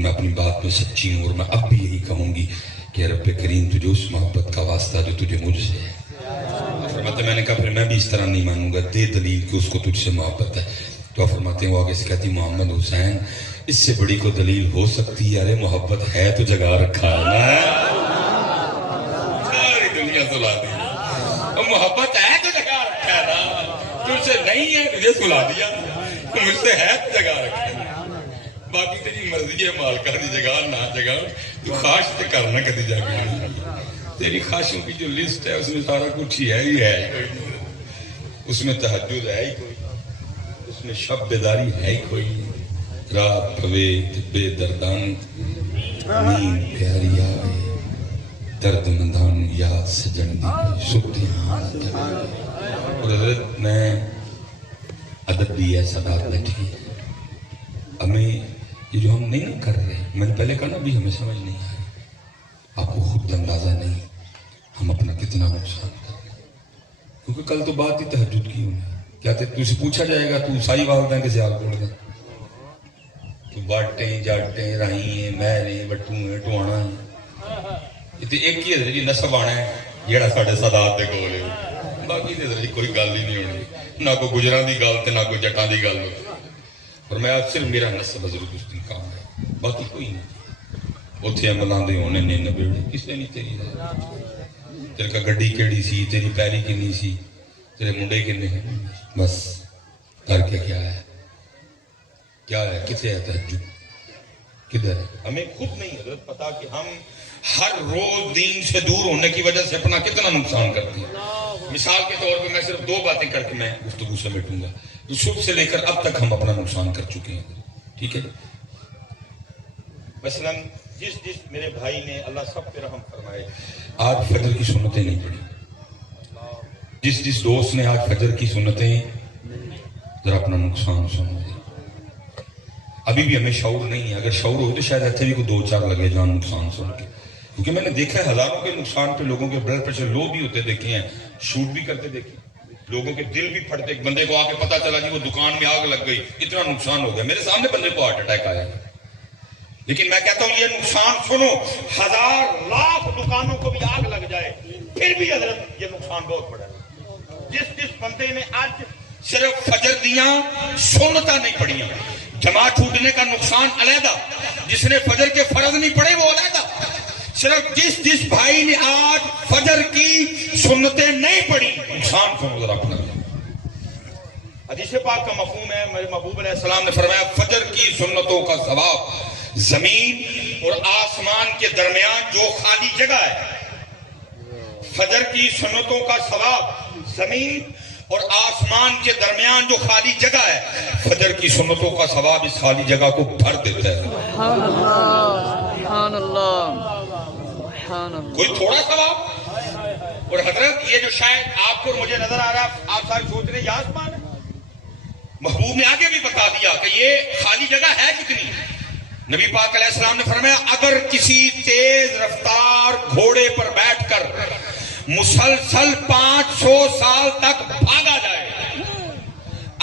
میں اپنی بات میں سچی ہوں اور میں اب بھی یہی کہوں گی کہ رب کریم تجھے اس محبت کا واسطہ جو تجھے مجھ سے ہے. فرماتے میں نے کہا پھر میں بھی اس طرح نہیں مانوں گا، دے دلیل کہ اس کو تجھ سے محبت ہے. تو فرماتے ہیں وہ آگے سے کہتی محمد حسین اس سے بڑی کو دلیل ہو سکتی ہے؟ ارے محبت ہے تو جگہ رکھا ہے نا، ساری دنیا سلا دی. محبت ہے تو جگہ رکھا ہے نا، تجھ سے نہیں ہے تجھے سلا دیا، مجھ سے ہے تو جگہ رکھا ہے. باقی تیری مرضی ہے مالکہ دی جگہ نہ جگہ، تو خواہش تے کرنا کدی جا کے. تیری خواہشوں کی جو لسٹ ہے اس میں سارا کچھ ہی ہے کوئی، اس میں تہجد ہے ہی کوئی، اس میں شب بیداری ہے ہی کوئی. رات پوے بے دردان نیند پیاری آئے، درد مندان یاد سجن دی سکتیاں. اور حضرت میں ادب بھی ایسا بات بیٹھی ہے، ہمیں یہ جو ہم نہیں کر رہے، میں نے پہلے کہا نا بھی ہمیں سمجھ نہیں آ رہی، آپ کو خود اندازہ نہیں ہم اپنا کتنا نقصان کر رہے ہیں. کیونکہ کل تو بات ہی تہجد کی ہوئی، کیا تجھ سے پوچھا جائے گا تو عیسائی والدین کے سیال بول دیں، تو باٹیں جاٹیں رائیں مہریں بٹوں ٹوانا ہیں. یہ تو ایک ہی حضرت جی نسب آنا ہے جیڑا ساڑھے سادات دے کول ہے، باقی حضرت جی کوئی گل ہی نہیں ہونی، نہ کوئی گجراں دی گل تے نہ کوئی جٹاں دی گل. اور میں آج صرف میرا نسب حضرت اس دن کام ہے، باقی کوئی نہیں. اتھے عملان دے ہونے نے نبیڑے کسے نہیں تیری ہے، تیرے کا گڈی کیڑی سی، تیری پیری کنی سی، تیرے منڈے کنے ہیں، بس. کر کے کیا ہے کتنے ہے تہجد کدھر ہے؟ ہمیں خود نہیں حضرت پتا کہ ہم ہر روز دین سے دور ہونے کی وجہ سے اپنا کتنا نقصان کرتے ہیں. مثال کے طور پہ میں صرف 2 باتیں کر کے میں گفتگو سمیٹوں گا. تو صبح سے لے کر اب تک ہم اپنا نقصان کر چکے ہیں، ٹھیک ہے. مثلا جس میرے بھائی نے اللہ سب پہ رحم فرمائے آج فجر کی سنتیں نہیں پڑھی، جس دوست نے آج فجر کی سنتیں، ذرا اپنا نقصان سنو. ابھی بھی ہمیں شعور نہیں ہے، اگر شعور ہو تو شاید ایسے بھی کوئی 2-4 لگے جان نقصان سن کے. کیونکہ میں نے دیکھا ہے ہزاروں کے نقصان پہ لوگوں کے بلڈ پریشر لو بھی ہوتے دیکھے ہیں، شوٹ بھی کرتے دیکھے، لوگوں کے دل بھی پھٹتے. ایک بندے کو آ کے پتا چلا کہ وہ دکان میں آگ لگ گئی، اتنا نقصان ہو گیا، میرے سامنے بندے کو ہارٹ اٹیک آیا. لیکن میں کہتا ہوں یہ نقصان سنو، 1000 لاکھ دکانوں کو بھی آگ لگ جائے پھر بھی حضرت یہ نقصان بہت بڑا ہے. جس بندے نے آج صرف فجر دیاں سنتاں نہیں پڑھیاں، جماعت چھوٹنے کا نقصان علیحدہ، جس نے فجر کے فرض نہیں پڑھے وہ علیحدہ، صرف جس بھائی نے آج فجر کی سنتیں نہیں پڑھی نقصان سنو ذرا اپنا. حدیث پاک کا مفہوم ہے، میرے محبوب علیہ السلام نے فرمایا فجر کی سنتوں کا ثواب زمین اور آسمان کے درمیان جو خالی جگہ ہے، فجر کی سنتوں کا ثواب زمین اور آسمان کے درمیان جو خالی جگہ ہے، فجر کی سنتوں کا ثواب اس خالی جگہ کو بھر دیتا ہے. سبحان اللہ سبحان اللہ سبحان اللہ. کوئی تھوڑا ثواب. اور حضرت یہ جو شاید آپ کو مجھے نظر آ رہا ہے، آپ سارے سوچ رہے ہیں یہ آسمان ہے، محبوب نے آگے بھی بتا دیا کہ یہ خالی جگہ ہے کتنی. نبی پاک علیہ السلام نے فرمایا اگر کسی تیز رفتار گھوڑے پر بیٹھ کر مسلسل 500 سال تک بھاگا جائے،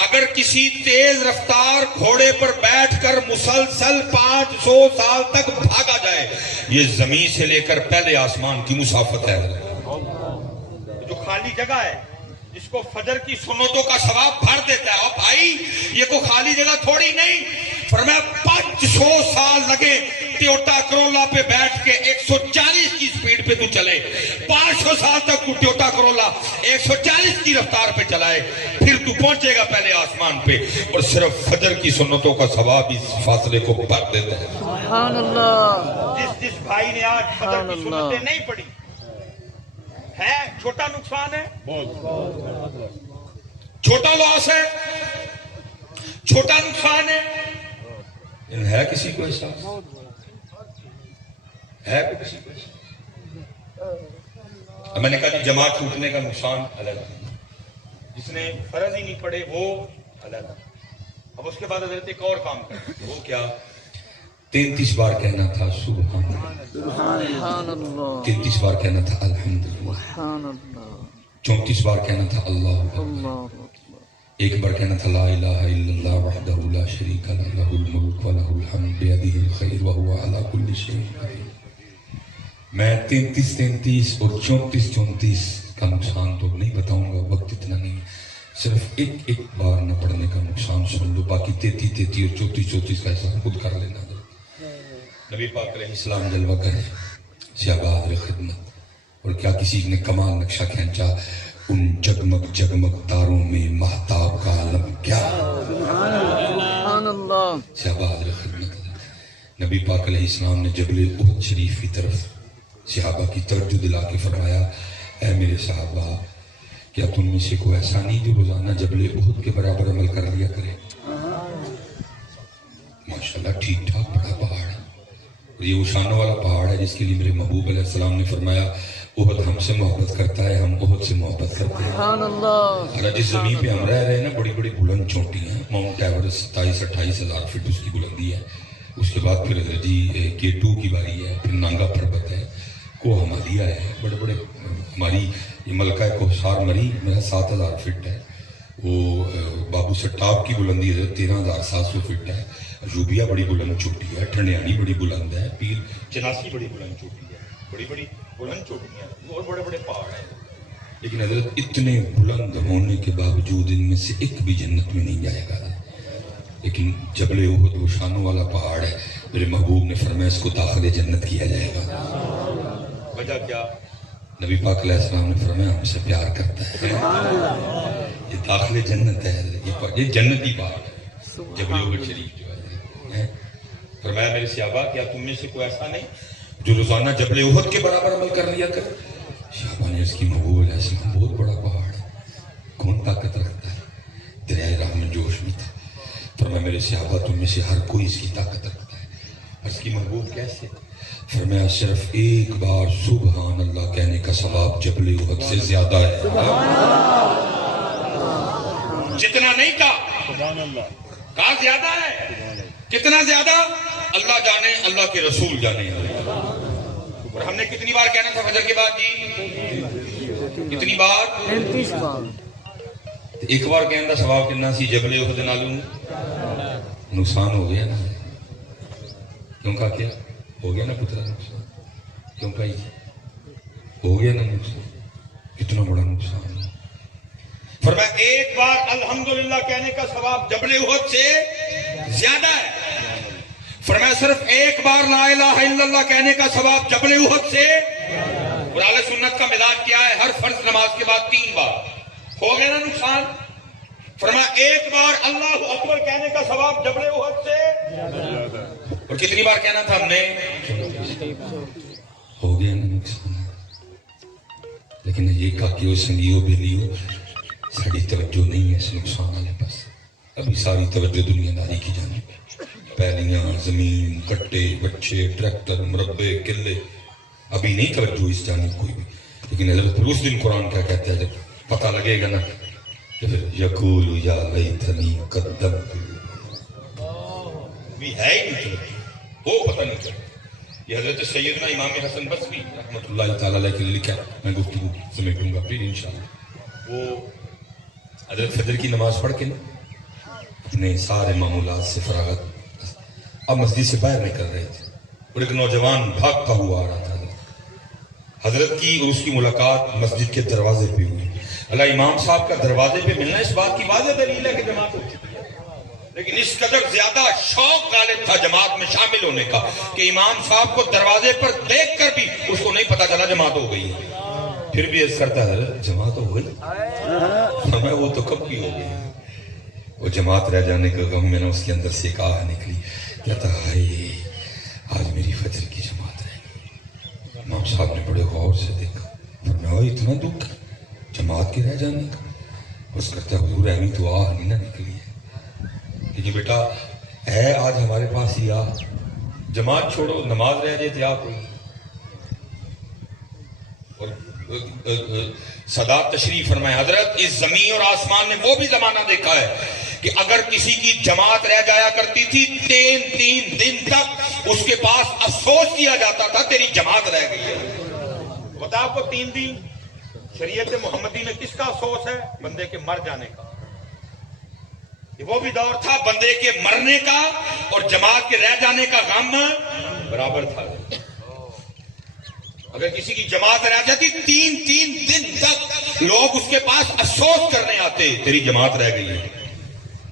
اگر کسی تیز رفتار گھوڑے پر بیٹھ کر مسلسل 500 سال تک بھاگا جائے، یہ زمین سے لے کر پہلے آسمان کی مسافت ہے. جو خالی جگہ ہے جس کو فجر کی سنتوں کا ثواب بھر دیتا ہے. اور بھائی یہ کوئی خالی جگہ تھوڑی نہیں، فرمایا 500 سال لگے ٹویوٹا کرولا پہ بیٹھ کے 140 کی سپیڈ پہ تو چلے، 500 سال تک تو ٹویوٹا کرولا 140 کی رفتار پہ چلائے، پھر تو پہنچے گا پہلے آسمان پہ. اور صرف فجر کی سنتوں کا ثواب اس فاصلے کو بھر دیتا ہے. سبحان اللہ. جس بھائی نے آج فجر کی سنتیں نہیں پڑھی ہے چھوٹا نقصان ہے، چھوٹا لاس ہے، چھوٹا نقصان ہے کسی کو احساس ہے کسی کو احساس؟ میں نے کہا کہ جماعت چھوٹنے کا نقصان علیحدہ، جس نے فرض ہی نہیں پڑے وہ علیحدہ. اب اس کے بعد حضرت ایک اور کام کریں، وہ کیا؟ 33 بار کہنا تھا سبحان اللہ، 33 بار کہنا تھا الحمدللہ، 34 بار کہنا تھا اللہ، ایک بار کہنا تھا لا الہ الا اللہ وحدہ لا شریک لہ لہ الملک و لہ الحمد بیدہ الخیر وہو علی کل شیء قدیر۔ میں 33 اور 34 کا نقصان تو نہیں بتاؤں گا، وقت اتنا نہیں، صرف ایک بار نہ پڑھنے کا نقصان سن لو، باقی 33 اور 34 کا حساب خود کر لینا۔ نبی پاک علیہ السلام جلوہ کرے، صحابہ حاضر خدمت، اور کیا کسی نے کمال نقشہ کھینچا، ان جگمگ تاروں میں مہتاب کا عالم کیا، سبحان اللہ، صحابہ حاضر خدمت۔ نبی پاک علیہ السلام نے جبل احد شریف کی طرف صحابہ کی توجہ دلا کے فرمایا، اے میرے صحابہ، کیا تم میں سے کوئی ایسا نہیں جو روزانہ جبل احد کے برابر عمل کر لیا کرے؟ ماشاءاللہ ٹھیک ٹھاک بڑا پہاڑ ہے، اور یہ اوشانوں والا پہاڑ ہے جس کے لیے میرے محبوب علیہ السلام نے فرمایا احد ہم سے محبت کرتا ہے، ہم احد سے محبت کرتے ہیں۔ سبحان اللہ، اور جس زمین پہ ہم رہ رہے ہیں نا، بڑی بڑی بلند چوٹیاں ہیں، ماؤنٹ ایورسٹ 27-28 ہزار فٹ اس کی بلندی ہے، اس کے بعد پھر K2 کی باری ہے، پھر نانگا پربت ہے، کوہ ہمالیہ ہے، بڑے بڑے، ہماری یہ ملکہ کوثر مری میرا 7000 فٹ ہے، وہ بابو سٹاب کی بلندی ہے 13700 فٹ ہے، عجوبیہ بڑی بلند چوٹی ہے، ٹھنڈیانی بڑی بلند ہے، پیر چناسی بڑی بلند چوٹی ہے، بڑی بڑی بلند چوٹیاں اور بڑے بڑے پہاڑ ہیں، لیکن حضرت اتنے بلند ہونے کے باوجود ان میں سے ایک بھی جنت میں نہیں جائے گا، لیکن جبل احد وہ شانوں والا پہاڑ ہے، میرے محبوب نے فرمایا اس کو داخل جنت کیا جائے گا۔ وجہ کیا؟ نبی پاک علیہ السلام نے فرمایا ہم سے پیار کرتا ہے، یہ داخل جنت ہے، یہ جنتی بات ہے جبل احد شریف جو ہے۔ فرمایا میرے صحابہ کیا تم میں سے کوئی ایسا نہیں جو روزانہ جبل احد کے برابر عمل کر لیا کر؟ صحابہ نے اس کی محبوب علیہ السلام بہت بڑا پہاڑ ہے، کون طاقت رکھتا ہے؟ دریائے راہ میں جوش میں تھا۔ فرمایا میرے صحابہ تم میں سے ہر کوئی اس کی طاقت رکھتا ہے۔ اس کی محبوب کیسے؟ فرمایا صرف ایک بار سبحان اللہ کہنے کا ثواب جبل احد سے زیادہ ہے۔ جتنا نہیں کہا زیادہ ہے، کتنا زیادہ اللہ جانے، اللہ کے رسول جانے۔ اور ہم نے کتنی بار کہنا تھا فجر کے بعد جی؟ کتنی بار؟ 33 بار۔ ایک بار کہنے کا ثواب کتنا سی؟ جبل احد نالوں نقصان ہو گیا نا، کیوں کہا کیا ہو گیا نا پترا نقصان، کیوں کہا ہو گیا نا نقصان، کتنا بڑا نقصان۔ فرمایا ایک بار الحمدللہ کہنے کا ثواب جبل احد سے زیادہ ہے۔ فرمایا صرف ایک بار لا الہ الا اللہ کہنے کا ثواب جبل احد سے۔ اور اہل سنت کا مزاج کیا ہے؟ ہر فرض نماز کے بعد 3 بار، ہو گیا نا نقصان۔ فرمایا ایک بار اللہ اکبر کہنے کا ثواب جبل احد سے، اور کتنی بار کہنا تھا ہم نے؟ ہو گیا نا نقصان۔ لیکن یہ کہا کہ وہ سنگیو بیلیو ساری توجہ نہیں ہے اس نقصان والے پاس، ابھی ساری توجہ دنیا داری کی جانب، پہلیاں، زمین، کٹے، بچے، ٹریکٹر، مربع، قلعے، ابھی نہیں توجہ اس جانب کوئی بھی۔ لیکن حضرت پھر اس دن قرآن کیا کہتا ہے جب پتہ لگے گا نا کہ پھر یقول یا لیتنی قدمت، بھی ہے ہی نہیں وہ پتہ نہیں چلتا۔ یہ حضرت سیدنا امام حسن بصری رحمۃ اللہ تعالی علیہ کے لکھا، میں گفتگو سمیٹوں گا پھر انشاءاللہ۔ وہ حضرت فجر کی نماز پڑھ کے نا اپنے سارے معمولات سے فراغت، اب مسجد سے باہر نکل رہے تھے اور ایک نوجوان بھاگتا ہوا آ رہا تھا۔ حضرت کی اور اس کی ملاقات مسجد کے دروازے پہ ہوئی۔ اللہ امام صاحب کا دروازے پہ ملنا اس بات کی واضح دلیل ہے کہ جماعت ہو چکی ہے، لیکن اس قدر زیادہ شوق غالب تھا جماعت میں شامل ہونے کا کہ امام صاحب کو دروازے پر دیکھ کر بھی اس کو نہیں پتا چلا جماعت ہو گئی ہے۔ پھر بھی عرض کرتا ہے جماعت ہو گئی؟ فرمایا وہ تو کب کی ہو گئی، وہ جماعت رہ جانے کا غم میں نے اس کے اندر سے ایک آہ نکلی، کہتا ہے آج میری فجر کی جماعت رہ گئی۔ امام صاحب نے بڑے غور سے دیکھا، فرمایا اتنا دکھ جماعت کے رہ جانے کا؟ اس کرتا ہے حضور اہمی تو آہ نہیں نہ نکلی ہے، کہ بیٹا ہے آج ہمارے پاس ہی آہ، جماعت چھوڑو نماز رہ جائے تھے آپ کوئی۔ اور صدا تشریف فرمائے حضرت اس زمین اور آسمان نے وہ بھی زمانہ دیکھا ہے کہ اگر کسی کی جماعت رہ جایا کرتی تھی 3 دن تک اس کے پاس افسوس کیا جاتا تھا تیری جماعت رہ گئی ہے۔ بتا آپ کو 3 دن شریعت محمدی میں کس کا افسوس ہے؟ بندے کے مر جانے کا۔ وہ بھی دور تھا بندے کے مرنے کا اور جماعت کے رہ جانے کا غم برابر تھا. اگر کسی کی جماعت رہ جاتی 3 دن تک لوگ اس کے پاس افسوس کرنے آتے تیری جماعت رہ گئی ہے.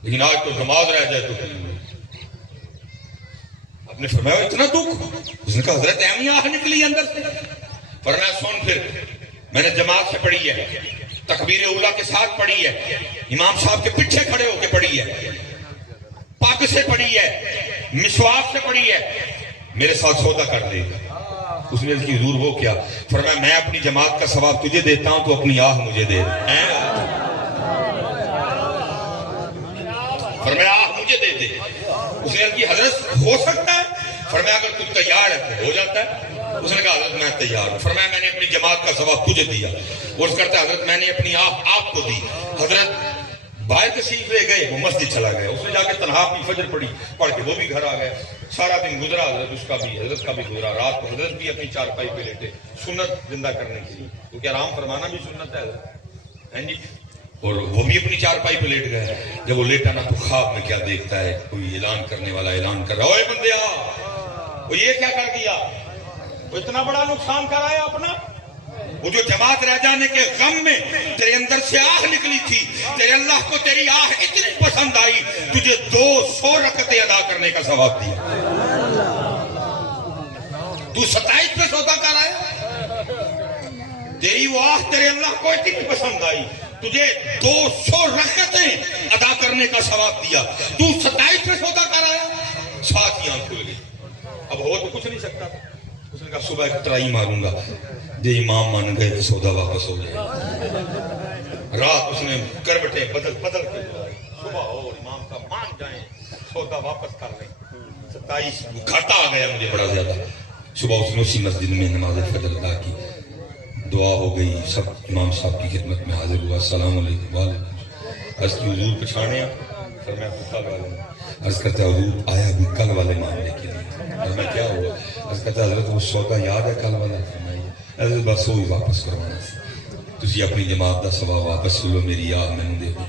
لیکن آج تو جماعت رہ جائے تو آپ نے فرمایا اتنا دکھ. اس نے کہا حضرت ایمی آہ نکلی اندر سے. فرمایا سن پھر میں نے جماعت سے پڑھی ہے, تکبیر اولا کے ساتھ پڑھی ہے, امام صاحب کے پیچھے کھڑے ہو کے پڑھی ہے, پاک سے پڑھی ہے, مسواک سے پڑھی ہے, میرے ساتھ سودا کر دے. اس نے کی حضور وہ کیا؟ فرمایا میں اپنی جماعت کا ثواب تجھے دیتا ہوں تو اپنی آہ مجھے دے. فرمایا آہ مجھے دے دے. اس نے کی حضرت ہو سکتا ہے؟ فرمایا اگر تو تیار ہے تو ہو جاتا ہے. اس نے کہا حضرت میں تیار ہوں. فرمایا میں نے اپنی جماعت کا ثواب تجھے دیا. وہ کرتا ہے حضرت میں نے اپنی آہ آپ کو دی. حضرت باہر تشریف لے گئے, وہ مسجد چلا گیا. اس نے جا کے تنہا اپنی فجر پڑھ کے وہ بھی گھر آ گیا. سارا دن گزرا حضرت اس کا بھی, حضرت کا بھی گزرا. رات کو حضرت بھی اپنی چارپائی پہ لیٹے سنت زندہ کرنے کے لیے, کیونکہ آرام فرمانا بھی سنت ہے جی. اور وہ بھی اپنی چارپائی پہ لیٹ گئے. جب وہ لیٹا نا تو خواب میں کیا دیکھتا ہے, کوئی اعلان کرنے والا اعلان کر رہا, اوے بندیا وہ یہ کیا کر دیا, وہ اتنا بڑا نقصان کرایا اپنا. وہ جو جماعت رہ جانے کے غم میں تیرے اندر سے آہ نکلی تھی, تیرے اللہ کو تیری آہ اتنی پسند آئی, تجھے 200 رکعتیں ادا کرنے کا ثواب دیا. تو 27 پہ سودا کر آیا, تیری وہ آہ تیرے اللہ کو اتنی پسند آئی, تجھے 200 رکعتیں ادا کرنے کا ثواب دیا. تو 27 پہ سودا کر آیا, ساتھ ہی آنکھ کھل گئی. اب ہو تو کچھ نہیں سکتا. اس نے کہا صبح ایک ٹرائی ماروں گا, جو امام مان گئے تو سودا واپس ہو جائے. رات اس نے کروٹیں بدل کے صبح ہو امام کا مان جائیں سودا واپس کر لیں. 27 گھاٹا آ گیا مجھے بڑا زیادہ. صبح اس نے اسی مسجد میں نماز فجر ادا کی, دعا ہو گئی, سب امام صاحب کی خدمت میں حاضر ہوا. السلام علیکم. وعلیکم. عرض کی حضور پچھاڑے آپ؟ فرمایا کل والے. عرض کرتا ہے حضور آیا بھی کل والے معاملے کے لیے. فرمایا کیا ہوا؟ عرض کرتا ہے حضرت وہ سودا یاد ہے کل والا؟ فرمایا حضرت بس وہی واپس کروانا سی. تسی اپنی جماعت دا ثواب واپس لو, میری یاد میں دے دو.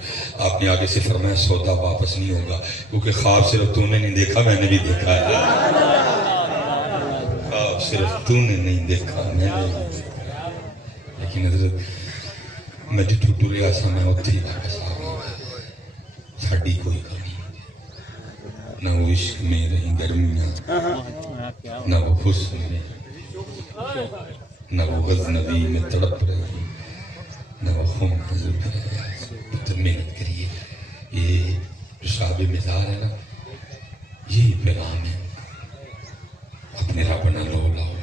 آپ نے آگے سے فرمایا سودا واپس نہیں ہوگا, کیونکہ خواب صرف تو نے نہیں دیکھا, میں نے بھی دیکھا ہے. خواب صرف تو نے نہیں دیکھا, میں نے بھی دیکھا. لیکن حضرت میں جتوں ٹریا سا میں اتھے ہی واپس آ گئی. ساڈی کوئی کمی نہ وہ عشق میں رہی گرمیاں, نہ وہ حسن میں, نہ وہ غزنوی میں تڑپ رہی, نہ وہ خون حضور میں رہی. تو محنت کریے. یہ جو صاحب مزار ہے نا, یہی پیغام ہے. اپنے رب نہ لو لاؤ,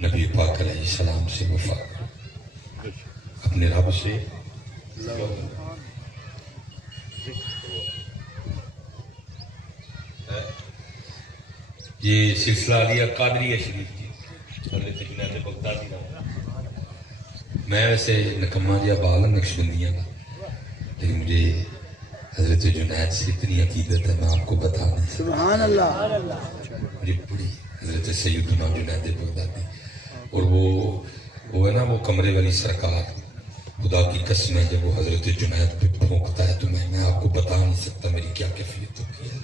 نبی پاک علیہ السلام سے وفا کرو, اپنے رب سے لو. یہ سلسلہ علیہ قادریہ شریف کی حضرت جنید بغدادی کا. میں ویسے نکما جہا بال نقشبندیاں کا, لیکن مجھے حضرت جنید سے اتنی عقیدت ہے میں آپ کو بتا نہیں. سبحان اللہ. مجھے بڑی حضرت سیدنا جنید بغدادی, اور وہ ہے نا وہ کمرے والی سرکار, خدا کی قسم ہے جب وہ حضرت جنید پہ پھونکتا ہے تو میں آپ کو بتا نہیں سکتا میری کیا کیفیت ہوتی ہے.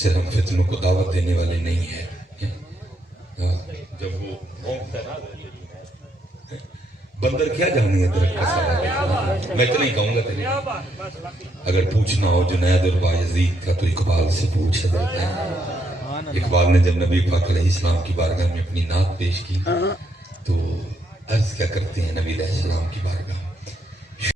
صرف ہم فتنوں کو دعوت دینے والے نہیں ہیں. جب وہ پھونکتا ہے نا, بندر کیا جانے ہے درخت کا سوال. میں اتنا ہی کہوں گا تیرے, اگر پوچھنا ہو جنید اور بایزید کا تو اقبال سے پوچھ. اقبال نے جب نبی پاک علیہ السلام کی بارگاہ میں اپنی نعت پیش کی تو عرض کیا کرتے ہیں نبی علیہ السلام کی بارگاہ